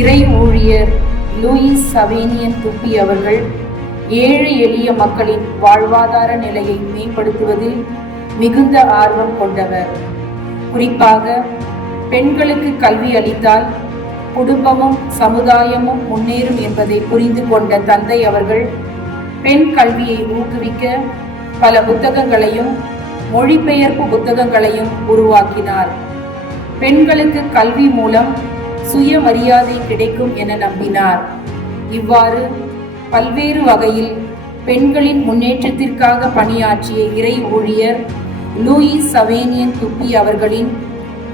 இறை ஊழியர் லூயிஸ் சவேனியன் துப்பி அவர்கள் ஏழை எளிய மக்களின் வாழ்வாதார நிலையை மேம்படுத்துவதில் மிகுந்த ஆர்வம் கொண்டவர். குறிப்பாக பெண்களுக்கு கல்வி அளித்தால் குடும்பமும் சமுதாயமும் முன்னேறும் என்பதை புரிந்து கொண்ட தந்தை அவர்கள் பெண் கல்வியை ஊக்குவிக்க பல புத்தகங்களையும் மொழிபெயர்ப்பு புத்தகங்களையும் உருவாக்கினார். பெண்களுக்கு கல்வி மூலம் சுயமரியாதை கிடைக்கும் என நம்பினார். இவ்வாறு பல்வேறு வகையில் பெண்களின் முன்னேற்றத்திற்காக பணியாற்றிய இறை ஊழியர் லூயிஸ் சவேனியன் துப்பி அவர்களின்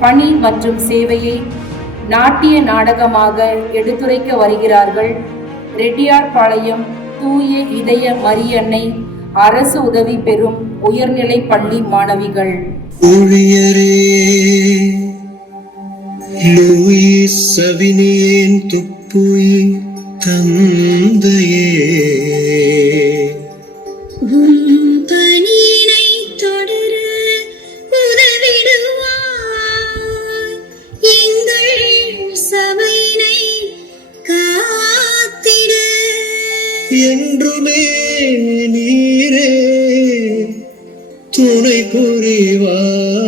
பணி மற்றும் சேவையை நாட்டிய நாடகமாக எடுத்துரைக்க வருகிறார்கள் ரெட்டியார்பாளையம் தூய இதய மரியன்னை அரசு உதவி பெறும் உயர்நிலை பள்ளி மாணவிகள். லூயிஸ் சவேனியன் துப்பி தந்தையே, பணியினை தொடர உதவிடுவார். எங்கள் சபையினை காத்திட என்றுமே நீரே துணை புரிவார்.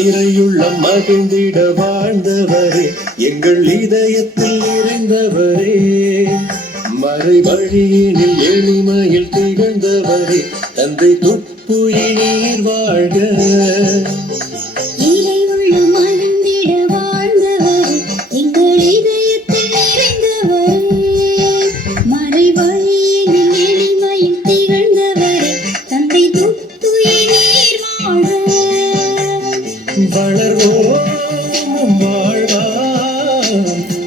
இறையுள்ள மகிழ்ந்திட வாழ்ந்தவரே, எங்கள் இதயத்தில் நிறைந்தவரே, மறை வழியினில் எளிமையில் திகழ்ந்தவரே, தந்தை துப்புயி நீர் வாழ்க. வளர்வோம் வாழ்வாம்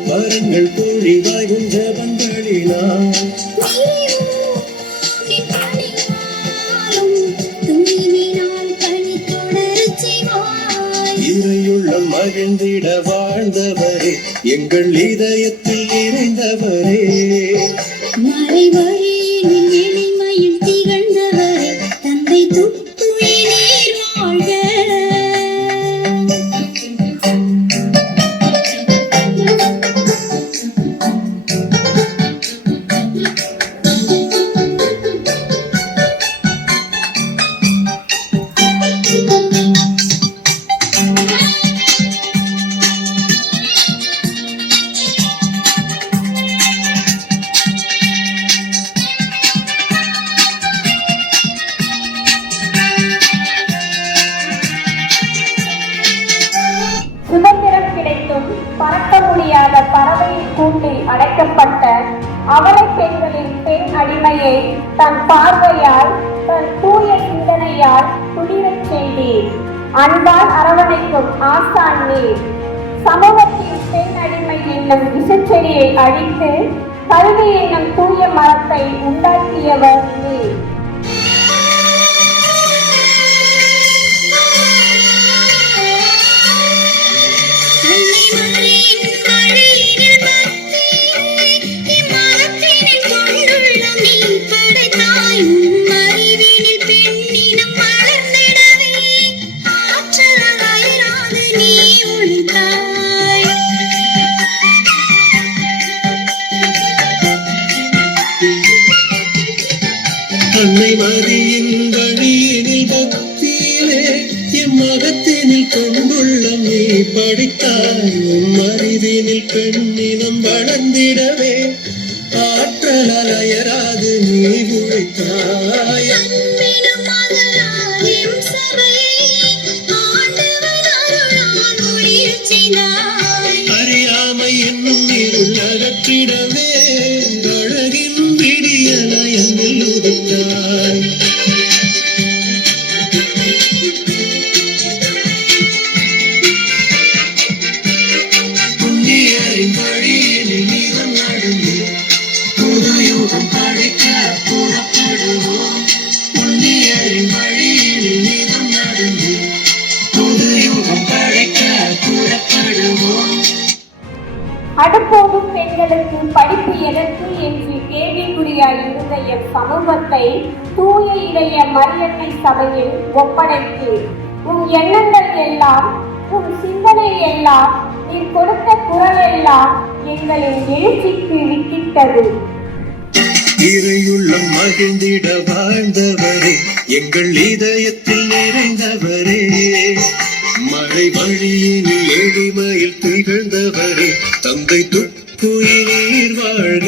வரங்கள் பொழிவாயும் ஜபங்களினால் இறையுள்ள மகிழ்ந்திட வாழ்ந்தவரே, எங்கள் இதயத்தில் நிறைந்தவரே, மறை வழியில் எளிமையில் திகழ்ந்தவரே, தந்தை துப்புயி நீர் வாழ்க. பறக்க முடியாத பறவையின் கூட்டில் அடைக்கப்பட்ட அவலை பெண்களின் பெண் அடிமையை தன் பார்வையால் தன் தூய சிந்தனையால் துளிரச் செய்தீர். அன்பால் அரவணைக்கும் ஆசான் நீர். சமூகத்தின் பெண் அடிமை என்னும் விஷச்செடியை அழித்து கல்வி என்னும் தூய மரத்தை உண்டாக்கியவர் நீர். அன்னை மரியின் வழியினில் பக்தியிலே எம் மகத்தினில் கொண்டுள்ளம் நீ படித்தாய் அறிவினில் பெண்ணினம் வளர்ந்திடவே ஆற்றலால் அயராது நீ உழைத்தாய். அன்பினும் மகளாயும் சபையை ஆண்டவர் அருளால் ஒளிரச் செய்தாய். அறியாமை என்னும் இருள் அகற்றிடவே அழகின் விடியலாய் என்னில் உதித்தாய். புண்ணியரின் வழியினில் நீதம் நடந்து புதுயுகம் படைக்க புறப்படுவோம். புண்ணியரின் வழியினில் நீதம் நடந்து புதுயுகம் படைக்க புறப்படுவோம். அடுப்போடும் பெண்களுக்கு படிப்பு எதற்கு என்று கேள்விக்குறியாய் இருந்த என் சமூகத்தை தூய இடைய மரியன்னை சபையில் ஒப்படைத்து உன் எண்ணங்கள் எல்லாம் உன் சிந்தனை எல்லாம் நீ கொடுத்த குரல் எல்லாம் எங்களின் எழுச்சிக்கு வித்திட்டது. இறையுள்ளம் மகிழ்ந்திட வாழ்ந்தவரே எங்கள் இதயத்தில் நிறைந்தவரே மழை வழியினில் எளிமையில் திகழ்ந்தவரே தந்தை துப்புயிர் வாழ்க.